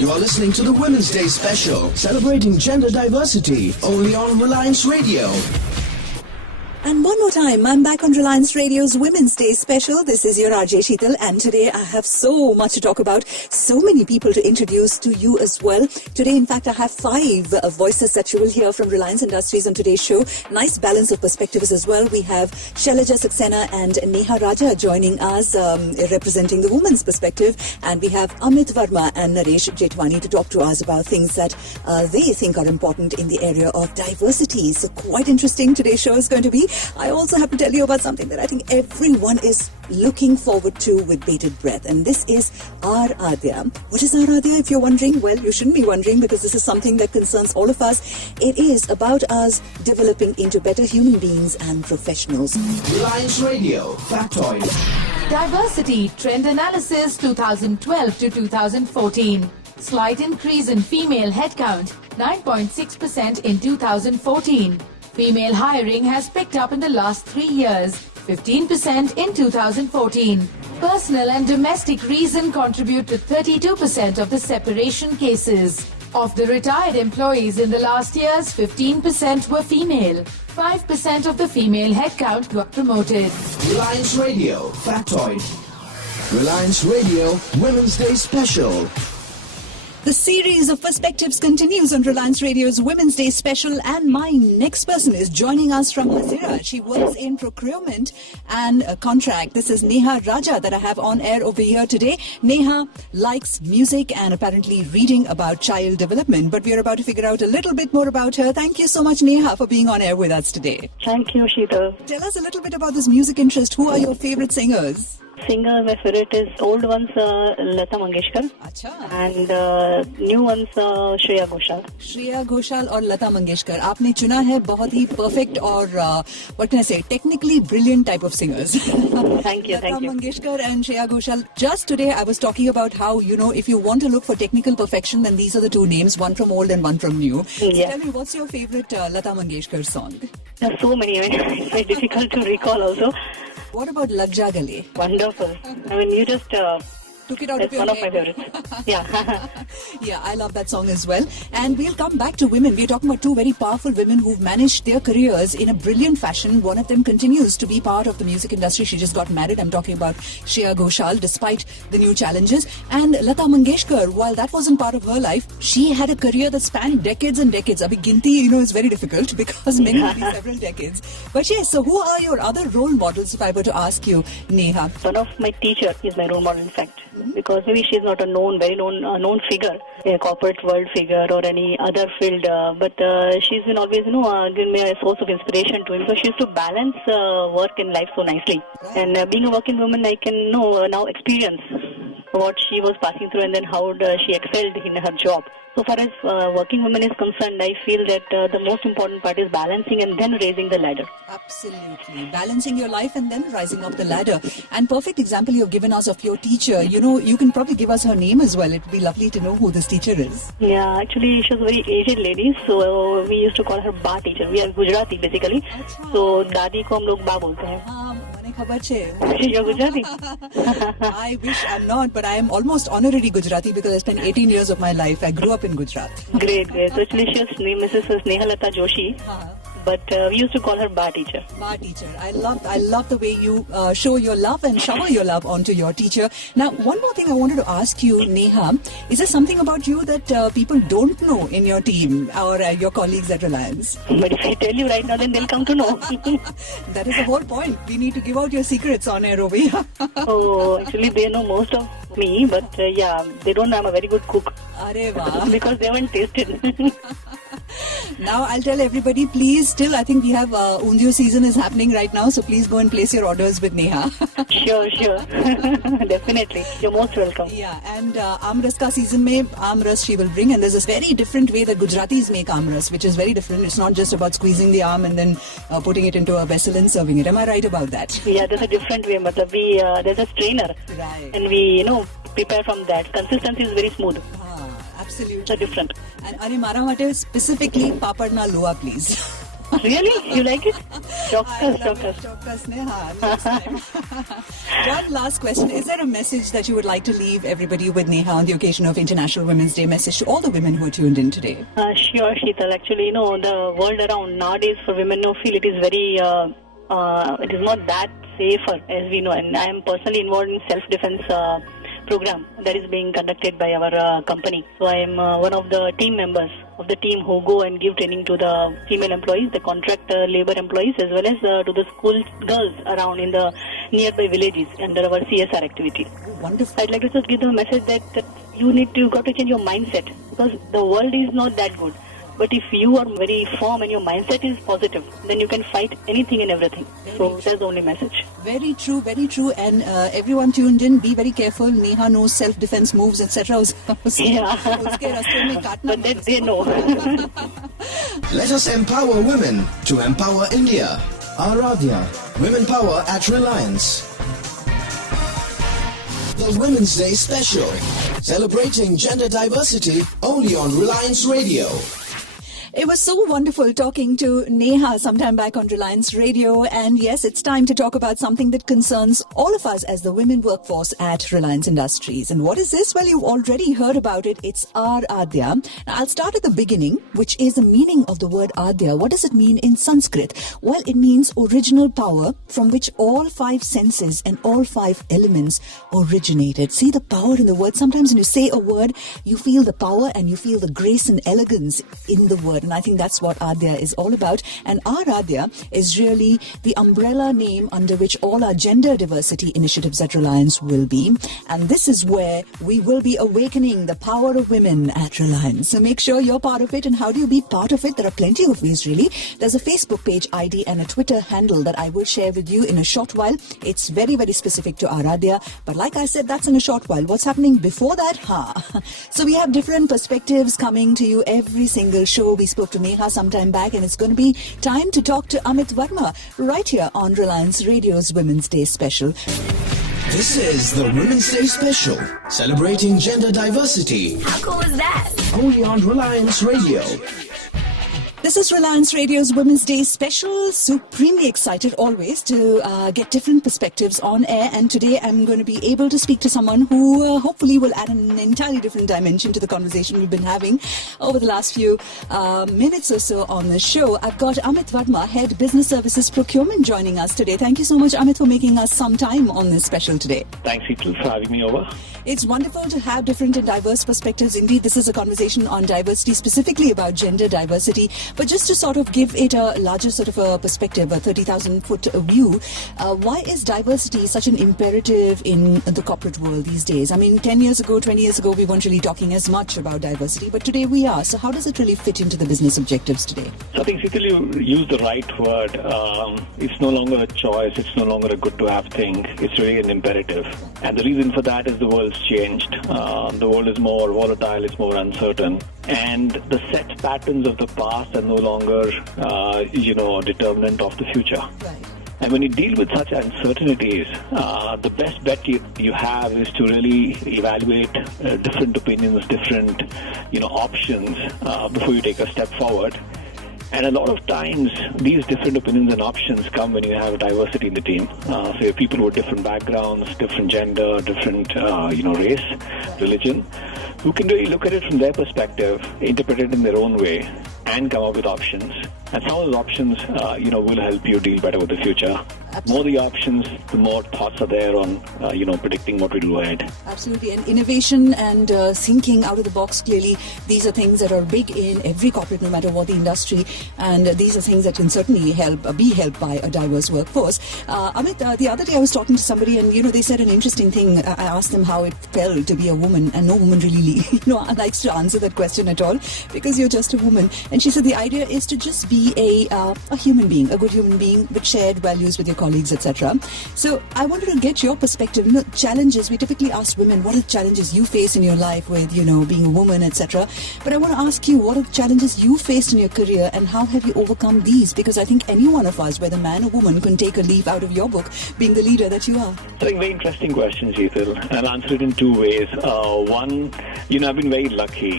You are listening to the Women's Day special, celebrating gender diversity, only on Reliance Radio. And one more time, I'm back on Reliance Radio's Women's Day special. This is your RJ Sheetal, and today I have so much to talk about, so many people to introduce to you as well. Today, in fact, I have 5 voices that you will hear from Reliance Industries on today's show. Nice balance of perspectives as well. We have Shailaja, Saxena and R-Aadya joining us, representing the women's perspective. And we have Amit, Verma and Naresh, Jethwani to talk to us about things that they think are important in the area of diversity. So quite interesting today's show is going to be. I also have to tell you about something that I think everyone is looking forward to with bated breath, and this is R-Aadya. What is R-Aadya, if you're wondering? Well, you shouldn't be wondering, because this is something that concerns all of us. It is about us developing into better human beings and professionals. Reliance Radio, Factoid. Diversity Trend Analysis 2012 to 2014. Slight increase in female headcount, 9.6% in 2014. Female hiring has picked up in the last 3 years, 15% in 2014. Personal and domestic reason contribute to 32% of the separation cases. Of the retired employees in the last years, 15% were female. 5% of the female headcount got promoted. Reliance Radio, Factoid. Reliance Radio, Women's Day special. The series of perspectives continues on Reliance Radio's Women's Day special, and my next person is joining us from Hazira. She works in procurement and contract. This is R-Aadya that I have on air over here today. Neha likes music and apparently reading about child development, but we are about to figure out a little bit more about her. Thank you so much, Neha, for being on air with us today. Thank you, Sheetal. Tell us a little bit about this music interest. Who are your favorite singers? Singer, my favorite is old ones, Lata Mangeshkar. Achha. And new ones, Shreya Ghoshal. Shreya Ghoshal और लता मंगेशकर आपने चुना है बहुत ही perfect और what can I say, technically brilliant type of singers. Thank you, thank you. Lata Mangeshkar and Shreya Ghoshal. Just today I was talking about how, you know, if you want to look for technical perfection, then these are the 2 names, one from old and one from new. Yeah. So tell me, what's your favorite Lata Mangeshkar song? There are so many. It's very difficult to recall also. What about Lag Ja Gale? Wonderful. I mean, you just took it out That's of your one head. of my favorites. Yeah. Yeah, I love that song as well. And we'll come back to women. We're talking about 2 very powerful women who've managed their careers in a brilliant fashion. One of them continues to be part of the music industry. She just got married. I'm talking about Shreya Ghoshal, despite the new challenges. And Lata Mangeshkar, while that wasn't part of her life, she had a career that spanned decades and decades. Abhi ginti, you know, is very difficult because many of these several decades. But yes, so who are your other role models, if I were to ask you, Neha? One of my teacher is my role model, in fact. Because maybe she's not a very known figure, a corporate world figure or any other field, but she's been always, given me a source of inspiration to him. So she used to balance work and life so nicely. And being a working woman, I can now experience what she was passing through and then how she excelled in her job. So far as working women is concerned, I feel that the most important part is balancing and then raising the ladder. Absolutely. Balancing your life and then rising up the ladder. And perfect example you've given us of your teacher. You know, you can probably give us her name as well. It would be lovely to know who this teacher is. Yeah, actually she was a very aged lady. So we used to call her Ba teacher. We are Gujarati basically. Achha. So Dadi ko hum log Ba bolte hain. Mane khabar chhe. You're Gujarati? I wish I'm not, but I am almost honorary Gujarati because I spent 18 years of my life. I grew up in Gujarat. Great. So actually she was named Mrs. Snehalata Joshi. But we used to call her Ba teacher. Ba teacher. I love the way you show your love and shower your love onto your teacher. Now, one more thing I wanted to ask you, Neha, is there something about you that people don't know in your team or your colleagues at Reliance? But if I tell you right now, then they'll come to know. That is the whole point. We need to give out your secrets on air over here. Oh, actually they know most of me, but yeah, they don't know I'm a very good cook. Arey wah. Because they haven't tasted. Now I'll tell everybody, please, still I think we have Undiyo season is happening right now, so please go and place your orders with Neha. Sure. Definitely. You're most welcome. Yeah, and Amras ka season mein Amras she will bring, and there's this very different way that Gujaratis make Amras, which is very different. It's not just about squeezing the arm and then putting it into a vessel and serving it. Am I right about that? Yeah, there's a different way. There's a strainer. Right. And we, prepare from that. Consistency is very smooth. Absolutely. So different. And Mara Mate specifically papad na lua, please. Really? You like it? Chockas, Neha. Next time. One last question. Is there a message that you would like to leave everybody with, Neha, on the occasion of International Women's Day? Message to all the women who are tuned in today. Sure, Sheetal. Actually, the world around nowadays for women feel it is very, it is not that safer as we know. And I am personally involved in self-defense program that is being conducted by our company. So I am one of the team members of the team who go and give training to the female employees, the contract labor employees, as well as to the school girls around in the nearby villages under our CSR activity. Wonderful. I'd like to just give them a message that you got to change your mindset, because the world is not that good. But if you are very firm and your mindset is positive, then you can fight anything and everything. So that's the only message. Very true, very true. And everyone tuned in, be very careful. Neha knows self-defense moves, etc. Yeah. But they know. Let us empower women to empower India. R-Aadya, Women Power at Reliance. The Women's Day Special, celebrating gender diversity only on Reliance Radio. It was so wonderful talking to Neha sometime back on Reliance Radio. And yes, it's time to talk about something that concerns all of us as the women workforce at Reliance Industries. And what is this? Well, you've already heard about it. It's R-Aadya. Now, I'll start at the beginning, which is the meaning of the word Aadya. What does it mean in Sanskrit? Well, it means original power from which all five senses and all five elements originated. See the power in the word. Sometimes when you say a word, you feel the power and you feel the grace and elegance in the word. And I think that's what Aadya is all about. And R-Aadya is really the umbrella name under which all our gender diversity initiatives at Reliance will be. And this is where we will be awakening the power of women at Reliance. So make sure you're part of it. And how do you be part of it? There are plenty of ways, really. There's a Facebook page ID and a Twitter handle that I will share with you in a short while. It's very, very specific to R-Aadya. But like I said, that's in a short while. What's happening before that? So we have different perspectives coming to you every single show. We spoke to Neha sometime back, and it's going to be time to talk to Amit Verma right here on Reliance Radio's Women's Day Special. This is the Women's Day Special, celebrating gender diversity. How cool is that? Only on Reliance Radio. This is Reliance Radio's Women's Day Special. Supremely excited always to get different perspectives on air. And today I'm going to be able to speak to someone who hopefully will add an entirely different dimension to the conversation we've been having over the last few minutes or so on the show. I've got Amit Verma, Head Business Services Procurement, joining us today. Thank you so much, Amit, for making us some time on this special today. Thanks, Sheetal, for having me over. It's wonderful to have different and diverse perspectives. Indeed, this is a conversation on diversity, specifically about gender diversity. But just to sort of give it a larger sort of a perspective, a 30,000-foot view, why is diversity such an imperative in the corporate world these days? I mean, 10 years ago, 20 years ago, we weren't really talking as much about diversity, but today we are. So how does it really fit into the business objectives today? So I think, Sheetal, you use the right word. It's no longer a choice. It's no longer a good-to-have thing. It's really an imperative. And the reason for that is the world's changed. The world is more volatile. It's more uncertain. And the set patterns of the past are no longer, determinant of the future. Right. And when you deal with such uncertainties, the best bet you have is to really evaluate different opinions, different, options before you take a step forward. And a lot of times, these different opinions and options come when you have diversity in the team. So you have people with different backgrounds, different gender, different, race, religion, who can really look at it from their perspective, interpret it in their own way, and come up with options. And some of those options, will help you deal better with the future. The more the options, the more thoughts are there on, predicting what we do ahead. Absolutely. And innovation and thinking out of the box, clearly, these are things that are big in every corporate, no matter what the industry. And these are things that can certainly be helped by a diverse workforce. Amit, the other day I was talking to somebody and, they said an interesting thing. I asked them how it felt to be a woman, and no woman really, likes to answer that question at all, because you're just a woman. And she said the idea is to just be a human being, a good human being with shared values with your colleagues, etc. So I wanted to get your perspective. Challenges, we typically ask women, what are the challenges you face in your life with, being a woman, etc. But I want to ask you, what are the challenges you faced in your career and how have you overcome these? Because I think any one of us, whether man or woman, can take a leaf out of your book, being the leader that you are. I think very interesting question, Jeetal. I'll answer it in two ways. One, I've been very lucky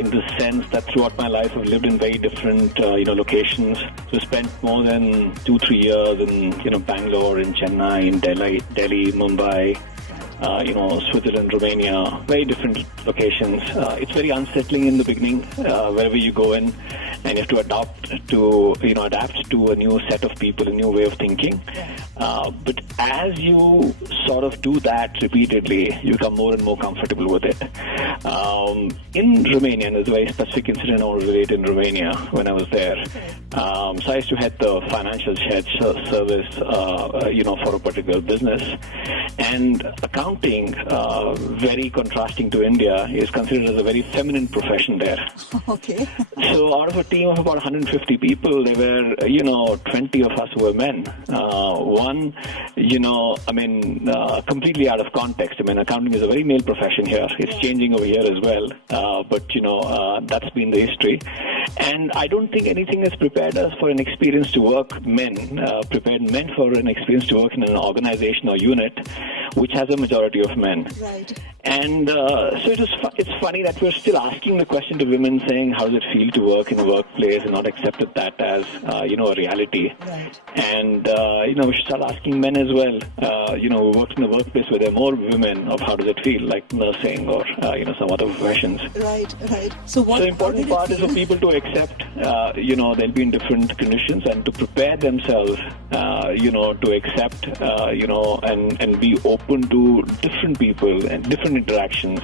in the sense that throughout my life I've lived in very different, locations. So spent more than 2-3 years in, Bangalore, in Chennai, in Delhi, Mumbai, Switzerland, Romania, very different locations. It's very unsettling in the beginning, wherever you go in, and you have to adapt to a new set of people, a new way of thinking. But as you sort of do that repeatedly, you become more and more comfortable with it. In Romania, and there's a very specific incident I want to relate in Romania when I was there. So I used to head the financial service, for a particular business. And accounting, very contrasting to India, is considered as a very feminine profession there. Okay. So out of a team of about 150 people, there were, 20 of us who were men. Completely out of context. Accounting is a very male profession here. It's changing over here as well. But that's been the history. And I don't think anything has prepared us for an experience to work prepared men for an experience to work in an organization or unit which has a majority of men. Right. And so it's funny that we're still asking the question to women, saying, how does it feel to work in a workplace, and not accepted that as, a reality. Right. And, we should start asking men as well, who work in a workplace where there are more women, of how does it feel, like nursing or, some other professions. Right. So the important part is for people to accept, they'll be in different conditions, and to prepare themselves, to accept, and be open to different people and different interactions,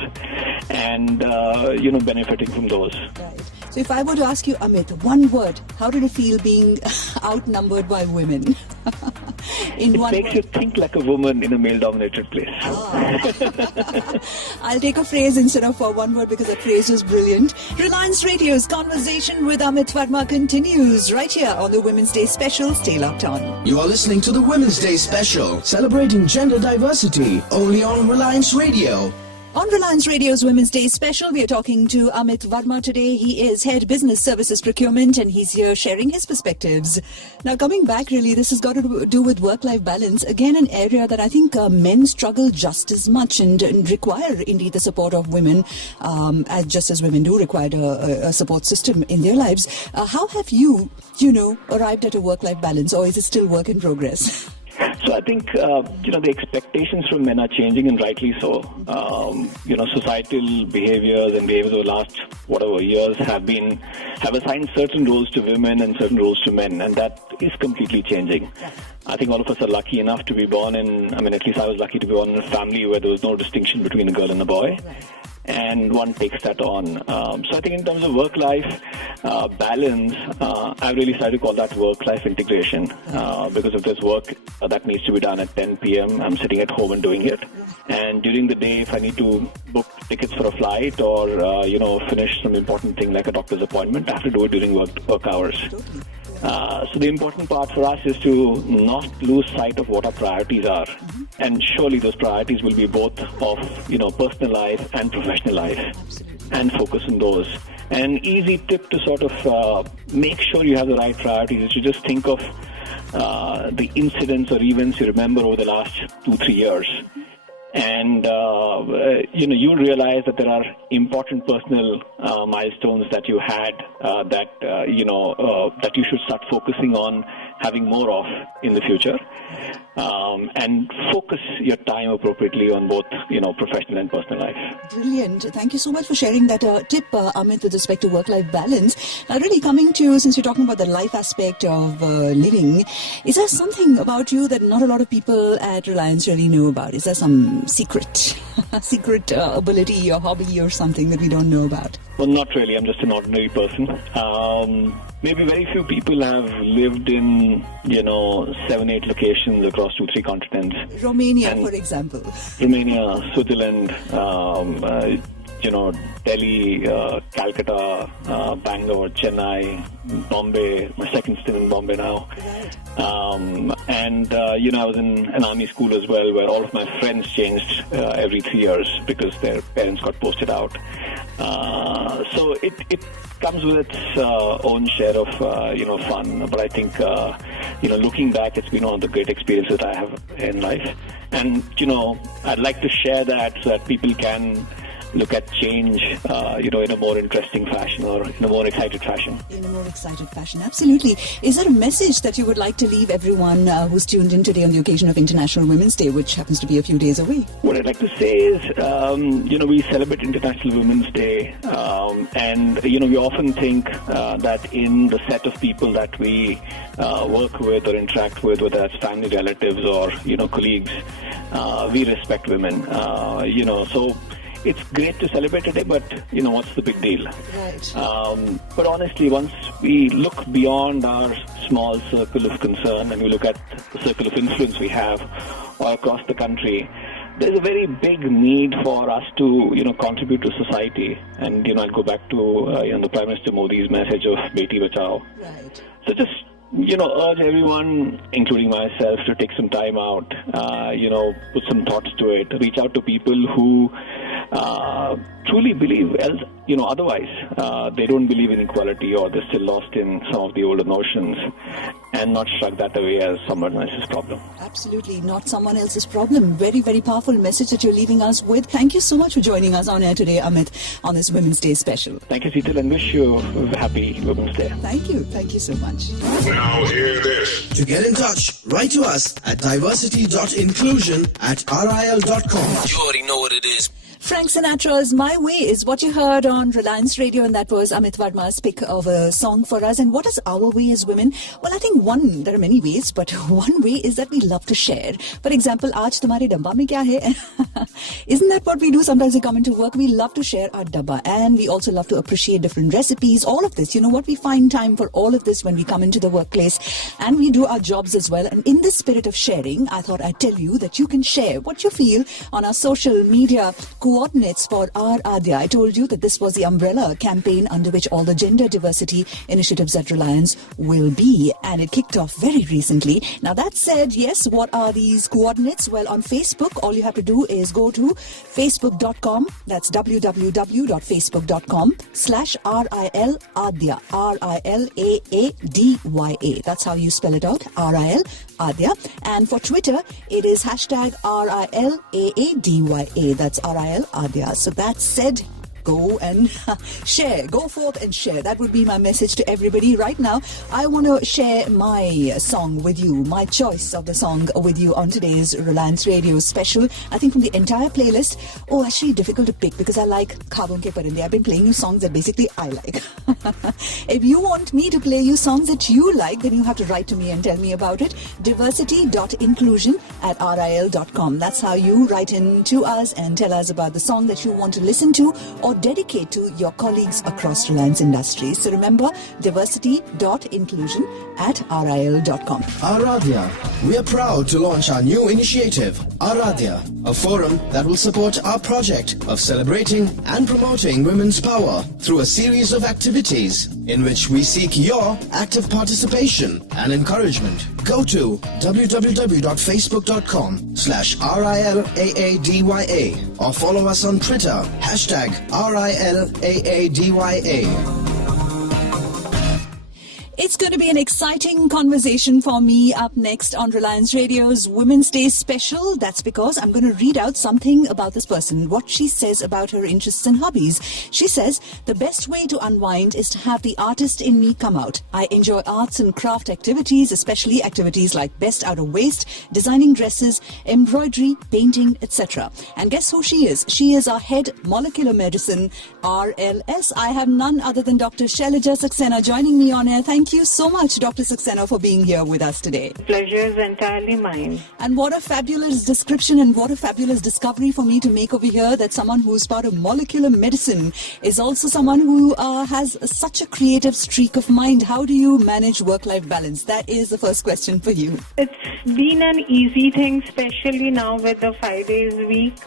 and benefiting from those. Right. So if I were to ask you, Amit, one word, how did it feel being outnumbered by women? It makes you think like a woman in a male-dominated place. I'll take a phrase instead of one word, because that phrase was brilliant. Reliance Radio's conversation with Amit Verma continues right here on the Women's Day Special. Stay locked on. You are listening to the Women's Day Special, celebrating gender diversity, only on Reliance Radio. On Reliance Radio's Women's Day Special, we are talking to Amit Verma today. He is Head Business Services Procurement, and he's here sharing his perspectives. Now, coming back, really, this has got to do with work-life balance. Again, an area that I think men struggle just as much and require, indeed, the support of women, just as women do require a support system in their lives. How have you, arrived at a work-life balance, or is it still work in progress? So I think, the expectations from men are changing, and rightly so. Societal behaviors and behaviors over the last, years have assigned certain roles to women and certain roles to men, and that is completely changing. I think all of us are lucky enough to be born in, at least I was lucky to be born in a family where there was no distinction between a girl and a boy. Right. And one takes that on. So I think in terms of work-life balance, I've really started to call that work-life integration, because if there's work that needs to be done at 10 p.m., I'm sitting at home and doing it. And during the day, if I need to book tickets for a flight or, finish some important thing like a doctor's appointment, I have to do it during work hours. So the important part for us is to not lose sight of what our priorities are. Mm-hmm. And surely those priorities will be both of, personal life and professional life. Absolutely. And focus on those. An easy tip to sort of make sure you have the right priorities is to just think of the incidents or events you remember over the last 2-3 years. And, you'll realize that there are important personal milestones that you had that you should start focusing on having more of in the future. And focus your time appropriately on both, professional and personal life. Brilliant. Thank you so much for sharing that tip, Amit, with respect to work-life balance. Now, really coming to, since you're talking about the life aspect of living, is there something about you that not a lot of people at Reliance really know about? Is there some secret ability or hobby or something that we don't know about? Well, not really. I'm just an ordinary person. Maybe very few people have lived in, 7-8 locations across 2-3 continents. Romania, for example. Romania, Switzerland, Delhi, Calcutta, Bangalore, Chennai, Bombay, my second stint in Bombay now. I was in an army school as well, where all of my friends changed every 3 years because their parents got posted out. So it comes with its own share of fun. But I think looking back, it's been one of the great experiences I have in life. And I'd like to share that so that people can look at change, in a more interesting fashion or in a more excited fashion. In a more excited fashion, absolutely. Is there a message that you would like to leave everyone who's tuned in today on the occasion of International Women's Day, which happens to be a few days away? What I'd like to say is, we celebrate International Women's Day, and we often think that in the set of people that we work with or interact with, whether that's family, relatives, or colleagues, we respect women. So it's great to celebrate today, but what's the big deal? Right. But honestly, once we look beyond our small circle of concern and we look at the circle of influence we have all across the country, there's a very big need for us to contribute to society. And I'll go back to the Prime Minister Modi's message of Beti Bachao. Right. So just urge everyone, including myself, to take some time out, put some thoughts to it, reach out to people who truly believe otherwise. They don't believe in equality, or they're still lost in some of the older notions, and not shrug that away as someone else's problem. Absolutely, not someone else's problem. Very, very powerful message that you're leaving us with. Thank you so much for joining us on air today, Amit, on this Women's Day special. Thank you, Sheetal, and wish you a happy Women's Day. Thank you. Thank you so much. Now hear this. To get in touch, write to us at diversity.inclusion@ril.com. You already know what it is. Frank Sinatra's My Way is what you heard on Reliance Radio, and that was Amit Verma's pick of a song for us. And what is our way as women? Well, I think there are many ways, but one way is that we love to share. For example, aaj tumhare dabba mein kya hai? Isn't that what we do? Sometimes we come into work, we love to share our dabba, and we also love to appreciate different recipes, all of this. You know what? We find time for all of this when we come into the workplace, and we do our jobs as well. And in this spirit of sharing, I thought I'd tell you that you can share what you feel on our social media coordinates for R-Aadya. I told you that this was the umbrella campaign under which all the gender diversity initiatives at Reliance will be, and it kicked off very recently. Now that said, yes, what are these coordinates? Well, on Facebook, all you have to do is go to facebook.com, that's www.facebook.com/RIL-Aadya, RILAADYA. That's how you spell it out, RIL-Aadya. And for Twitter, it is #RILAADYA, that's RIL-Aadya. So that said, go and share. Go forth and share. That would be my message to everybody. Right now, I want to share my song with you, my choice of the song with you on today's Reliance Radio special. I think from the entire playlist, actually difficult to pick because I like Khawon Ke Parinde. I've been playing you songs that basically I like. If you want me to play you songs that you like, then you have to write to me and tell me about it. diversity.inclusion@ril.com. That's how you write in to us and tell us about the song that you want to listen to or dedicate to your colleagues across Reliance Industries. So remember, diversity.inclusion@ril.com. R-Aadya. We are proud to launch our new initiative, R-Aadya, a forum that will support our project of celebrating and promoting women's power through a series of activities in which we seek your active participation and encouragement. Go to www.facebook.com/RILAADYA or follow us on Twitter, #RILAADYA. It's going to be an exciting conversation for me up next on Reliance Radio's Women's Day special. That's because I'm going to read out something about this person, what she says about her interests and hobbies. She says, the best way to unwind is to have the artist in me come out. I enjoy arts and craft activities, especially activities like best out of waste, designing dresses, embroidery, painting, etc. And guess who she is? She is our head molecular medicine, RLS. I have none other than Dr. Shailaja Saxena joining me on air. Thank you so much, Dr. Saxena, for being here with us today. Pleasure is entirely mine. And what a fabulous description and what a fabulous discovery for me to make over here, that someone who's part of molecular medicine is also someone who has such a creative streak of mind. How do you manage work-life balance? That is the first question for you. It's been an easy thing, especially now with the 5 days a week.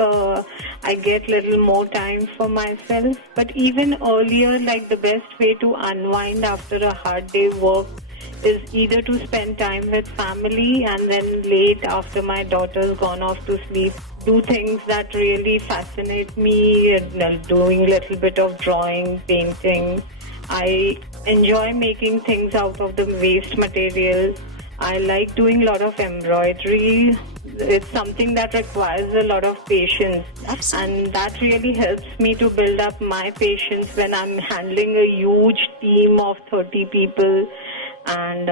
I get little more time for myself. But even earlier, like the best way to unwind after a hard day work is either to spend time with family, and then late after my daughter's gone off to sleep, do things that really fascinate me, doing a little bit of drawing, painting. I enjoy making things out of the waste material. I like doing a lot of embroidery. It's something that requires a lot of patience. Absolutely. And that really helps me to build up my patience when I'm handling a huge team of 30 people and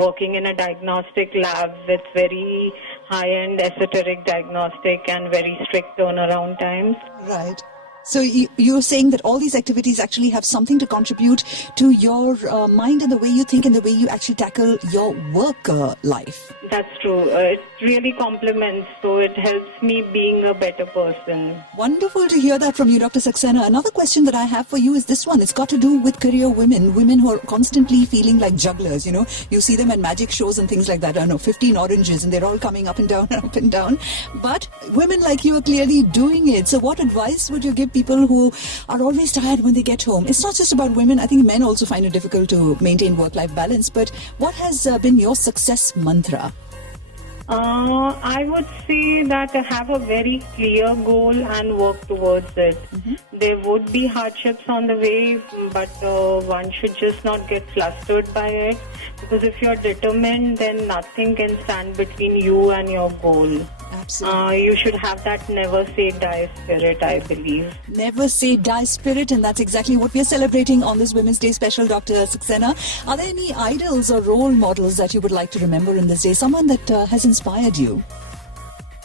working in a diagnostic lab with very high-end esoteric diagnostic and very strict turnaround times. Right. So you're saying that all these activities actually have something to contribute to your mind and the way you think and the way you actually tackle your work life. That's true. It really complements, so it helps me being a better person. Wonderful to hear that from you, Dr. Saxena. Another question that I have for you is this one. It's got to do with career women who are constantly feeling like jugglers, you know. You see them at magic shows and things like that. I don't know, 15 oranges and they're all coming up and down and up and down. But women like you are clearly doing it. So what advice would you give people who are always tired when they get home? It's not just about women. I think men also find it difficult to maintain work-life balance. But what has been your success mantra? I would say that have a very clear goal and work towards it. Mm-hmm. There would be hardships on the way, but one should just not get flustered by it. Because if you're determined, then nothing can stand between you and your goal. Absolutely. You should have that never say die spirit, I believe. Never say die spirit, and that's exactly what we're celebrating on this Women's Day special, Dr. Saxena. Are there any idols or role models that you would like to remember in this day? Someone that has inspired you?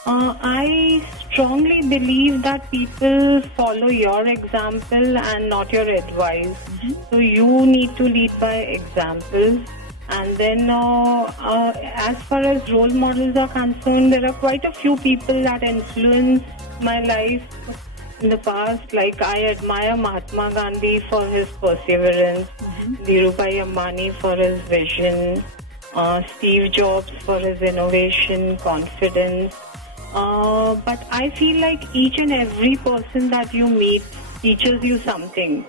I strongly believe that people follow your example and not your advice. Mm-hmm. So you need to lead by example. And then as far as role models are concerned, there are quite a few people that influence my life in the past. Like I admire Mahatma Gandhi for his perseverance, Dhirubhai Ambani for his vision, Steve Jobs for his innovation, confidence. But I feel like each and every person that you meet teaches you something.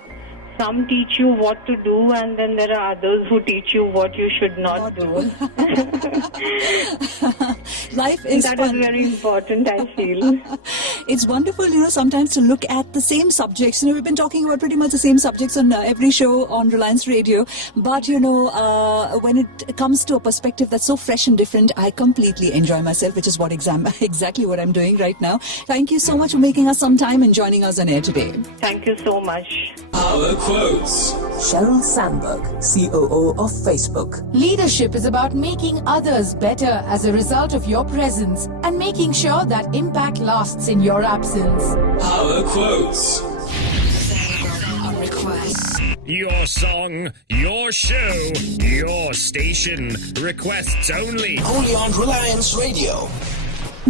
Some teach you what to do, and then there are others who teach you what you should not do. Life is That fun. is very important, I feel. It's wonderful, you know, sometimes to look at the same subjects. You know, we've been talking about pretty much the same subjects on every show on Reliance Radio. But, you know, when it comes to a perspective that's so fresh and different, I completely enjoy myself, which is what exactly what I'm doing right now. Thank you so much for making us some time and joining us on air today. Thank you so much. Our quotes. Cheryl Sandberg, COO of Facebook. Leadership is about making others better as a result of your presence and making sure that impact lasts in your absence. Our quotes. On request. Your song, your show, your station. Requests only. Only on Reliance Radio.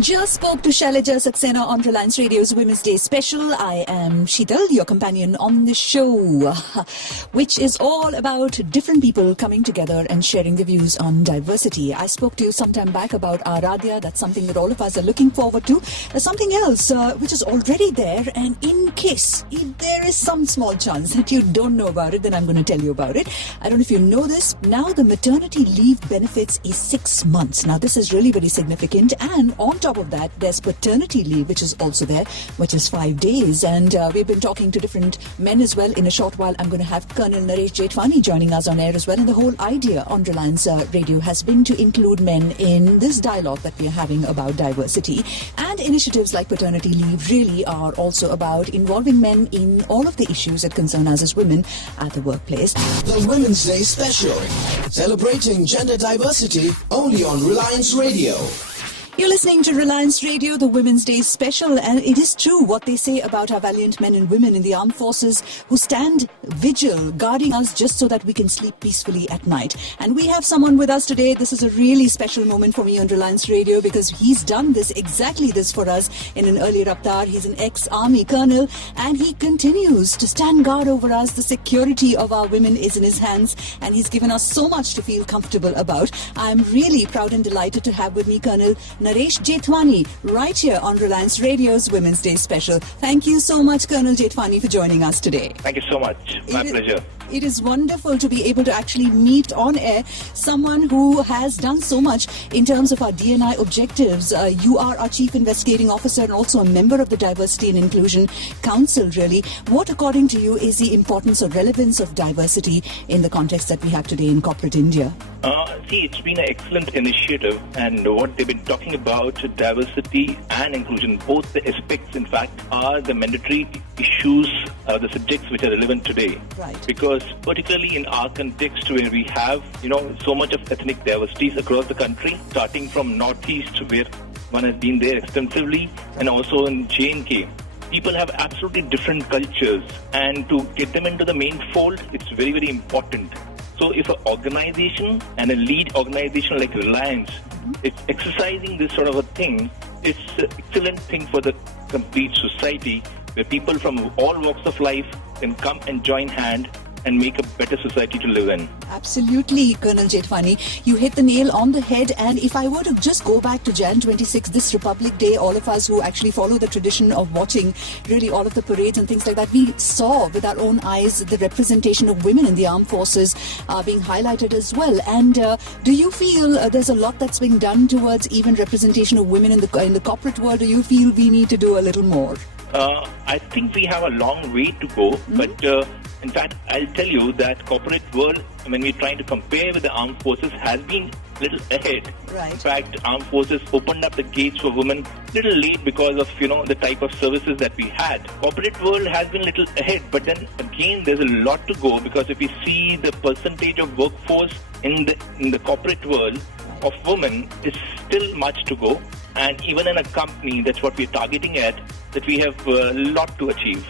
Just spoke to Shailaja Saxena on Reliance Radio's Women's Day special. I am Sheetal, your companion on the show, which is all about different people coming together and sharing their views on diversity. I spoke to you some time back about R-Aadya. That's something that all of us are looking forward to. There's something else which is already there, and in case if there is some small chance that you don't know about it, then I'm going to tell you about it. I don't know if you know this. Now the maternity leave benefits is 6 months. Now this is really very significant, and on top of that, there's paternity leave, which is also there, which is 5 days. And we've been talking to different men as well. In a short while, I'm going to have Colonel Naresh Jethwani joining us on air as well. And the whole idea on Reliance Radio has been to include men in this dialogue that we're having about diversity. And initiatives like paternity leave really are also about involving men in all of the issues that concern us as women at the workplace. The Women's Day special. Celebrating gender diversity only on Reliance Radio. You're listening to Reliance Radio, the Women's Day special, and it is true what they say about our valiant men and women in the armed forces who stand vigil, guarding us just so that we can sleep peacefully at night. And we have someone with us today. This is a really special moment for me on Reliance Radio because he's done exactly this for us in an earlier avatar. He's an ex-army colonel, and he continues to stand guard over us. The security of our women is in his hands, and he's given us so much to feel comfortable about. I'm really proud and delighted to have with me Colonel Naresh Jethwani, right here on Reliance Radio's Women's Day special. Thank you so much, Colonel Jethwani, for joining us today. Thank you so much. My pleasure. It is wonderful to be able to actually meet on air someone who has done so much in terms of our D&I objectives. You are our Chief Investigating Officer and also a member of the Diversity and Inclusion Council, really. What, according to you, is the importance or relevance of diversity in the context that we have today in corporate India? It's been an excellent initiative, and what they've been talking about, diversity and inclusion, both the aspects, in fact, are the mandatory issues, the subjects which are relevant today. Right. Because particularly in our context where we have, so much of ethnic diversities across the country, starting from Northeast where one has been there extensively, and also in J&K. People have absolutely different cultures, and to get them into the main fold, it's very, very important. So if an organization and a lead organization like Reliance is exercising this sort of a thing, it's an excellent thing for the complete society where people from all walks of life can come and join hand and make a better society to live in. Absolutely, Colonel Jethwani. You hit the nail on the head. And if I were to just go back to Jan 26, this Republic Day, all of us who actually follow the tradition of watching really all of the parades and things like that, we saw with our own eyes the representation of women in the armed forces being highlighted as well. And do you feel there's a lot that's being done towards even representation of women in the corporate world? Do you feel we need to do a little more? I think we have a long way to go, but in fact, I'll tell you that corporate world, when we're trying to compare with the armed forces, has been a little ahead. Right. In fact, armed forces opened up the gates for women a little late because of, the type of services that we had. Corporate world has been a little ahead, but then again, there's a lot to go, because if we see the percentage of workforce in the corporate world of women, is still much to go. And even in a company, that's what we're targeting at, that we have a lot to achieve.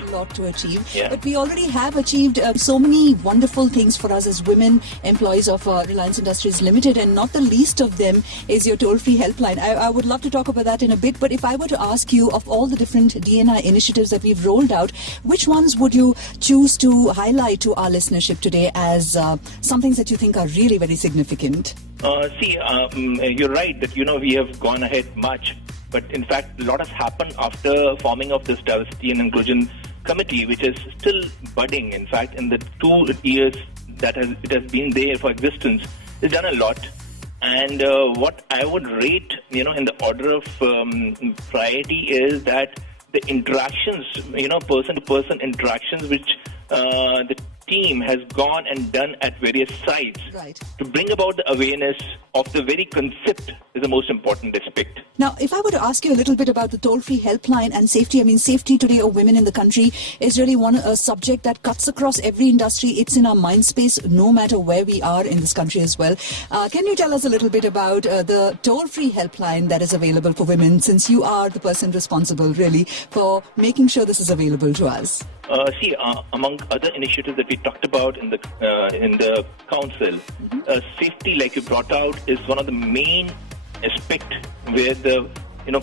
Yeah. But we already have achieved so many wonderful things for us as women employees of Reliance Industries Limited, and not the least of them is your toll-free helpline. I would love to talk about that in a bit, but if I were to ask you, of all the different D&I initiatives that we've rolled out, which ones would you choose to highlight to our listenership today as some things that you think are really very significant? You're right that, we have gone ahead much. But in fact, a lot has happened after forming of this Diversity and Inclusion Committee, which is still budding. In fact, in the 2 years that it has been there for existence, it's done a lot. And what I would rate, in the order of priority is that the interactions, person-to-person interactions, which the team has gone and done at various sites to bring about the awareness of the very concept is the most important aspect. Now, if I were to ask you a little bit about the toll-free helpline and safety, safety today of women in the country is really a subject that cuts across every industry. It's in our mind space, no matter where we are in this country as well. Can you tell us a little bit about the toll-free helpline that is available for women, since you are the person responsible, really, for making sure this is available to us? Among other initiatives that we talked about in the council, safety, like you brought out, is one of the main aspect where the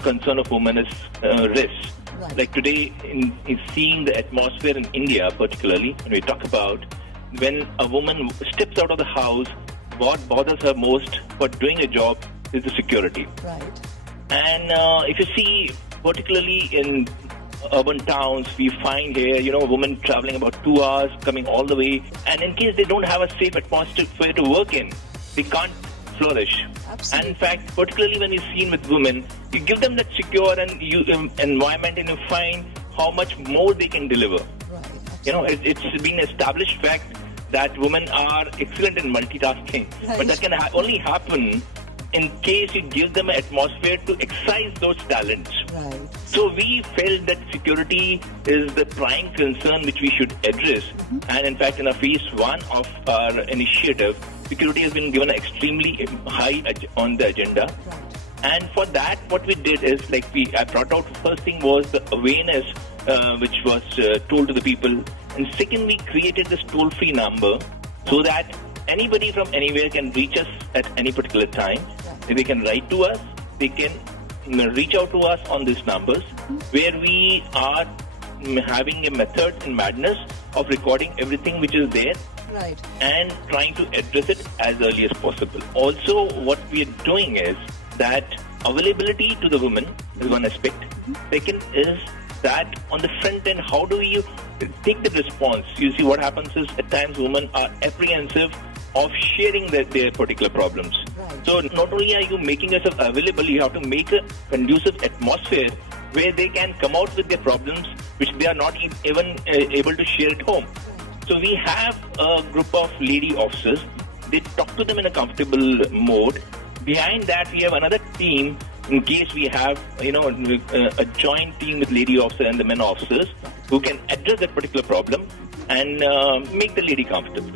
concern of women is risk. Right. Like today, in seeing the atmosphere in India, particularly when we talk about when a woman steps out of the house, what bothers her most for doing a job is the security. Right. And if you see, particularly in urban towns, we find here, women traveling about 2 hours, coming all the way, and in case they don't have a safe atmosphere to work in, they can't flourish. Absolutely. And in fact, particularly when you're seen with women, you give them that secure and environment, and you find how much more they can deliver. Right. It's been established fact that women are excellent in multitasking, but that can only happen in case you give them an atmosphere to exercise those talents. Right. So we felt that security is the prime concern which we should address. And in fact, in a phase 1 of our initiative, security has been given extremely high on the agenda. Right. And for that, what we did is, I brought out, first thing was the awareness which was told to the people. And second, we created this toll-free number so that anybody from anywhere can reach us at any particular time. They can write to us, they can reach out to us on these numbers, where we are having a method in madness of recording everything which is there. Right. And trying to address it as early as possible. Also, what we are doing is that availability to the women is one aspect. Second is that on the front end, how do you take the response? You see, what happens is at times women are apprehensive of sharing their particular problems. Right. So not only are you making yourself available, you have to make a conducive atmosphere where they can come out with their problems which they are not even able to share at home. So we have a group of lady officers. They talk to them in a comfortable mode. Behind that, we have another team in case we have, a joint team with lady officer and the men officers who can address that particular problem and make the lady comfortable.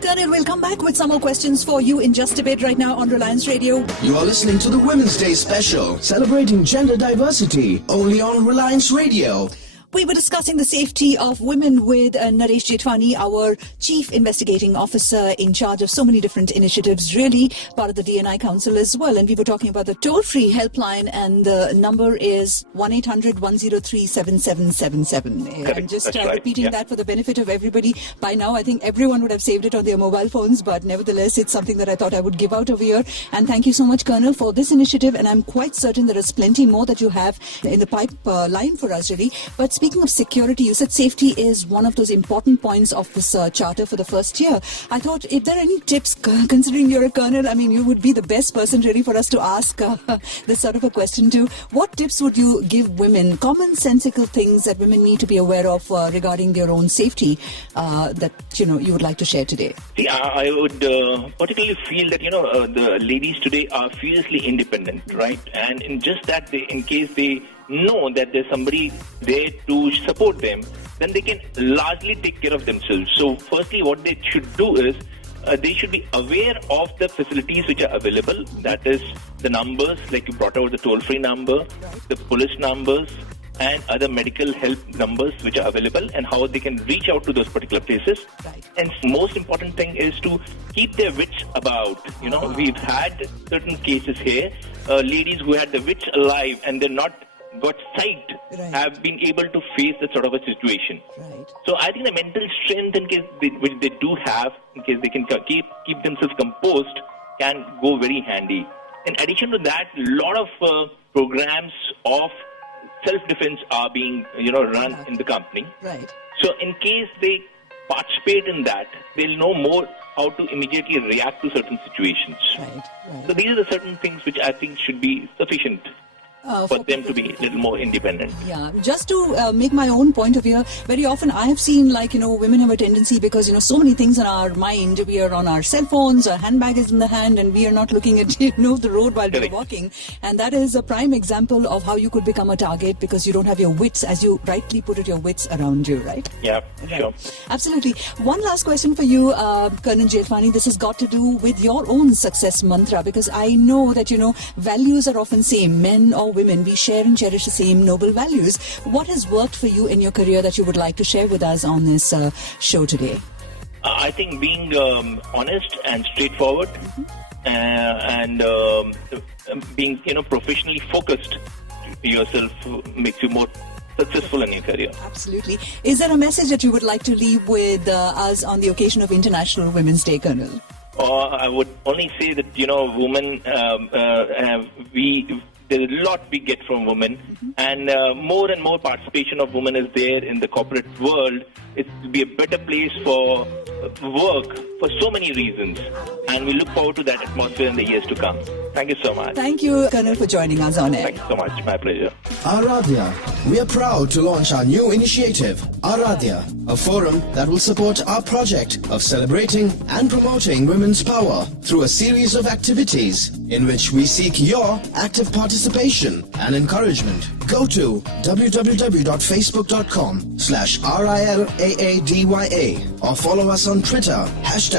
Colonel, we'll come back with some more questions for you in just a bit right now on Reliance Radio. You are listening to the Women's Day special, celebrating gender diversity, only on Reliance Radio. We were discussing the safety of women with Naresh Jethwani, our Chief Investigating Officer in charge of so many different initiatives, really part of the DNI Council as well. And we were talking about the toll-free helpline, and the number is 1-800-103-7777. I'm just repeating that for the benefit of everybody. By now, I think everyone would have saved it on their mobile phones, but nevertheless, it's something that I thought I would give out over here. And thank you so much, Colonel, for this initiative. And I'm quite certain there is plenty more that you have in the pipeline for us, really. But speaking of security, you said safety is one of those important points of this charter for the first year. I thought, if there are any tips, considering you're a colonel, I mean, you would be the best person really for us to ask this sort of a question to. What tips would you give women, commonsensical things that women need to be aware of regarding their own safety that, you would like to share today? See, I would particularly feel that, the ladies today are fiercely independent, right? And in just that, in case they know that there's somebody there to support them, then they can largely take care of themselves. So firstly, what they should do is they should be aware of the facilities which are available. That is the numbers, like you brought out the toll-free number, the police numbers, and other medical help numbers which are available, and how they can reach out to those particular places. Right. And most important thing is to keep their wits about. We've had certain cases here, ladies who had the wits alive and they're not got sight, have been able to face that sort of a situation. Right. So I think the mental strength which they do have, in case they can keep themselves composed, can go very handy. In addition to that, a lot of programs of self-defense are being run in the company. Right. So in case they participate in that, they'll know more how to immediately react to certain situations. Right. So these are the certain things which I think should be sufficient for them to be a little more independent. Yeah, just to make my own point of view, very often I have seen women have a tendency, because so many things on our mind, we are on our cell phones, our handbag is in the hand, and we are not looking at the road while we're walking, and that is a prime example of how you could become a target, because you don't have your wits, as you rightly put it, your wits around you, right? Yeah, sure. Absolutely. One last question for you, Colonel Jethwani. This has got to do with your own success mantra, because I know that values are often same, men or women, we share and cherish the same noble values. What has worked for you in your career that you would like to share with us on this show today? I think being honest and straightforward, and being professionally focused yourself makes you more successful in your career. Absolutely. Is there a message that you would like to leave with us on the occasion of International Women's Day, Colonel? I would only say that women, there's a lot we get from women, and more and more participation of women is there in the corporate world. It will be a better place for work for so many reasons, and we look forward to that atmosphere in the years to come. Thank you so much. Thank you, Colonel, for joining us on air. Thank you so much. My pleasure. R-Aadya. We are proud to launch our new initiative, R-Aadya, a forum that will support our project of celebrating and promoting women's power through a series of activities in which we seek your active participation and encouragement. Go to www.facebook.com/RILAADYA or follow us on Twitter, #RILAADYA.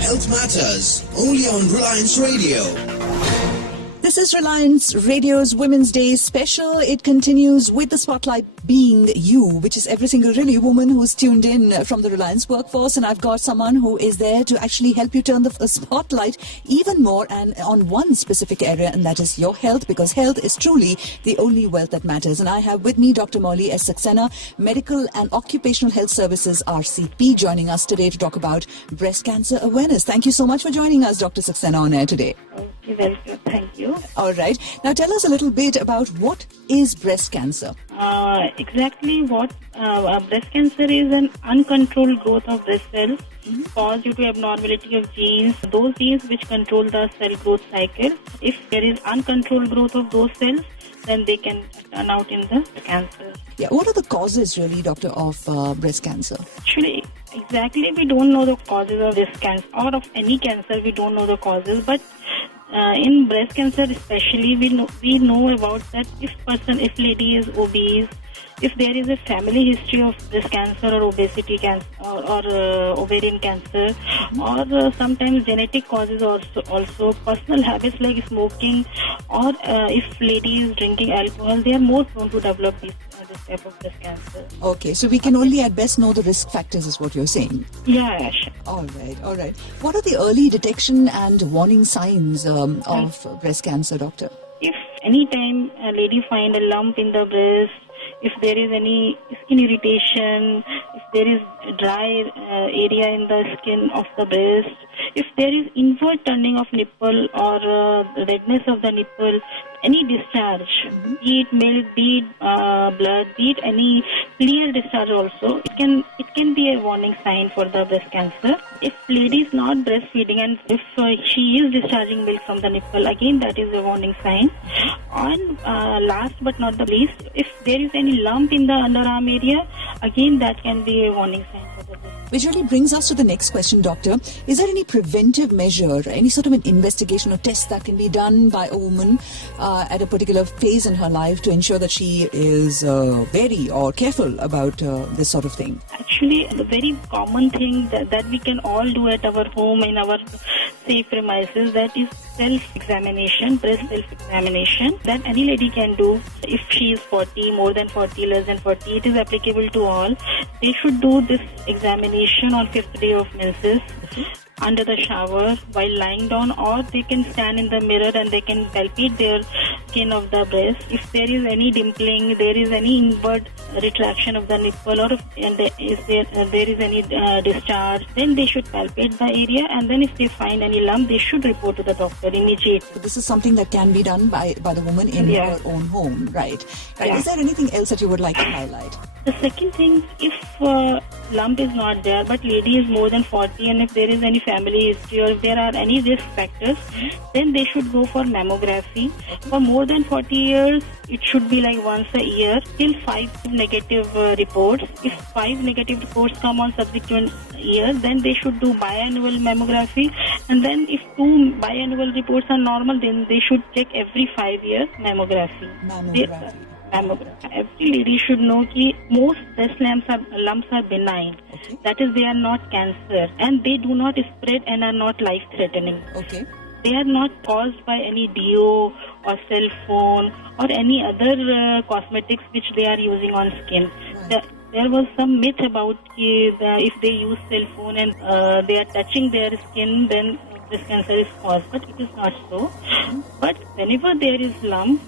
Health Matters, only on Reliance Radio. This is Reliance Radio's Women's Day special. It continues with the spotlight being you, which is every single really woman who's tuned in from the Reliance workforce. And I've got someone who is there to actually help you turn the spotlight even more and on one specific area, and that is your health, because health is truly the only wealth that matters. And I have with me Dr. Mauli S. Saxena, Medical and Occupational Health Services RCP, joining us today to talk about breast cancer awareness. Thank you so much for joining us, Dr. Saxena, on air today. You're welcome. Thank you. All right. Now tell us a little bit about what is breast cancer. Exactly what breast cancer is: an uncontrolled growth of breast cells caused due to abnormality of genes, those genes which control the cell growth cycle. If there is uncontrolled growth of those cells, then they can turn out in the cancer. Yeah. What are the causes really, doctor, of breast cancer? Actually, exactly, we don't know the causes of this cancer or of any cancer. We don't know the causes, but in breast cancer especially, we know about that if lady is obese, if there is a family history of breast cancer or obesity cancer or ovarian cancer, or sometimes genetic causes also personal habits like smoking, or if lady is drinking alcohol, they are more prone to develop this type of breast cancer. Okay, so we can only at best know the risk factors is what you're saying. Yeah, sure. All right. What are the early detection and warning signs of breast cancer, doctor? If any time a lady find a lump in the breast, if there is any skin irritation, if there is dry area in the skin of the breast, if there is inward turning of nipple or redness of the nipple, any discharge, be it milk, be it blood, be it any clear discharge also, it can be a warning sign for the breast cancer. If lady is not breastfeeding and if she is discharging milk from the nipple, again that is a warning sign. And last but not the least, if there is any lump in the underarm area, again that can be a warning sign for the breast. Which really brings us to the next question, doctor. Is there any preventive measure, any sort of an investigation or test that can be done by a woman at a particular phase in her life to ensure that she is wary or careful about this sort of thing? Actually, the very common thing that we can all do at our home, in our safe premises, that is self-examination, breast self-examination, that any lady can do. If she is 40, more than 40, less than 40, it is applicable to all. They should do this examination on 5th day of menses, under the shower, while lying down, or they can stand in the mirror and they can palpate their skin of the breast. If there is any dimpling, there is any inward retraction of the nipple, or if there is any discharge, then they should palpate the area, and then if they find any lump, they should report to the doctor immediately. This is something that can be done by the woman in her own home, right? Yeah. Is there anything else that you would like to highlight? The second thing, if lump is not there, but lady is more than 40, and if there is any family history or if there are any risk factors, then they should go for mammography. For more than 40 years, it should be like once a year, till 5 negative reports. If 5 negative reports come on subsequent year, then they should do biannual mammography. And then if 2 biannual reports are normal, then they should check every 5 years mammography. Every lady should know that most breast lumps are benign. Okay. That is, they are not cancer, and they do not spread and are not life-threatening. Okay. They are not caused by any deo or cell phone or any other cosmetics which they are using on skin. Right. There was some myth about if they use cell phone and they are touching their skin, then breast cancer is caused, but it is not so. But whenever there is lump,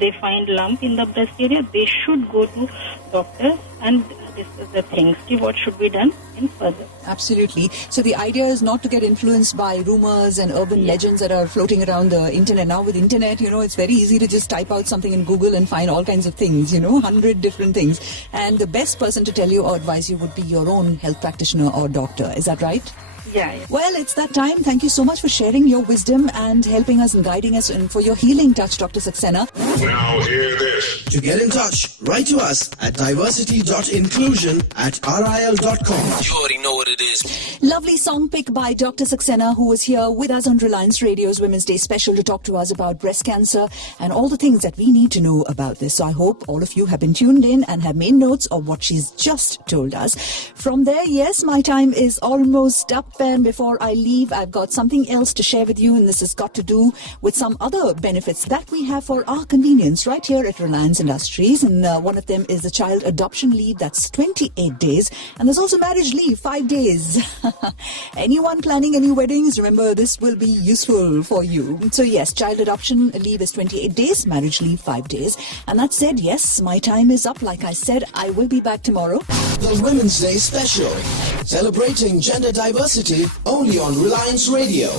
they find lump in the breast area, they should go to doctor and discuss the things. What should be done in further. Absolutely. So the idea is not to get influenced by rumors and urban legends that are floating around the internet. Now with internet, it's very easy to just type out something in Google and find all kinds of things, 100 different things. And the best person to tell you or advise you would be your own health practitioner or doctor. Is that right? Yeah. Well, it's that time. Thank you so much for sharing your wisdom and helping us and guiding us, and for your healing touch, Dr. Saxena. Now hear this. To get in touch, write to us at diversity.inclusion@ril.com. You already know what it is. Lovely song pick by Dr. Saxena, who was here with us on Reliance Radio's Women's Day special to talk to us about breast cancer and all the things that we need to know about this. So I hope all of you have been tuned in and have made notes of what she's just told us. From there, yes, my time is almost up. FM. Before I leave, I've got something else to share with you, and this has got to do with some other benefits that we have for our convenience right here at Reliance Industries. And one of them is the child adoption leave. That's 28 days. And there's also marriage leave, 5 days. Anyone planning any weddings, remember this will be useful for you. So yes, child adoption leave is 28 days, marriage leave 5 days. And that said, yes, my time is up. Like I said, I will be back tomorrow. The Women's Day Special, celebrating gender diversity only on Reliance Radio.